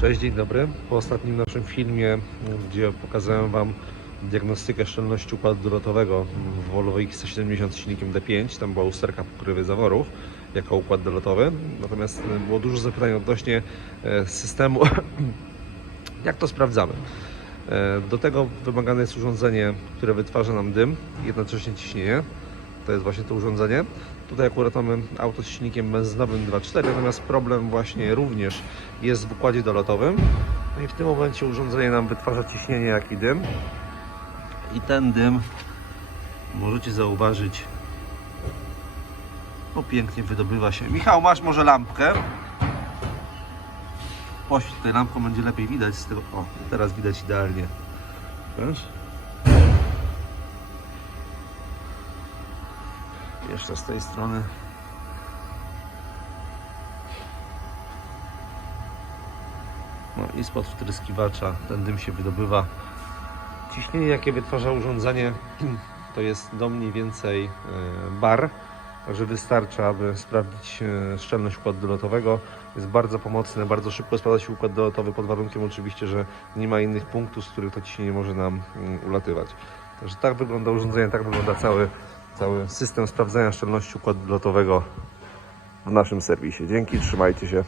Cześć, dzień dobry. Po ostatnim naszym filmie, gdzie pokazałem Wam diagnostykę szczelności układu dolotowego w Volvo XC70 z silnikiem D5, tam była usterka pokrywy zaworów jako układ dolotowy. Natomiast e, było dużo zapytań odnośnie e, systemu, jak to sprawdzamy. E, Do tego wymagane jest urządzenie, które wytwarza nam dym i jednocześnie ciśnienie. To jest właśnie to urządzenie. Tutaj akurat mamy auto z silnikiem benzynowym 2.4, natomiast problem właśnie również jest w układzie dolotowym. No i w tym momencie urządzenie nam wytwarza ciśnienie jak i dym. I ten dym możecie zauważyć, bo pięknie wydobywa się. Michał, masz może lampkę? Poświeć tutaj lampką, będzie lepiej widać z tego. O, teraz widać idealnie. Wiesz? Jeszcze z tej strony. No i spod wtryskiwacza ten dym się wydobywa. Ciśnienie jakie wytwarza urządzenie to jest do mniej więcej e, bar. Także wystarcza, aby sprawdzić e, szczelność układu dolotowego. Jest bardzo pomocne, bardzo szybko sprawdza się układ dolotowy pod warunkiem oczywiście, że nie ma innych punktów, z których to ciśnienie może nam mm, ulatywać. Także tak wygląda urządzenie, tak wygląda cały, cały system sprawdzania szczelności układu dolotowego w naszym serwisie. Dzięki, trzymajcie się.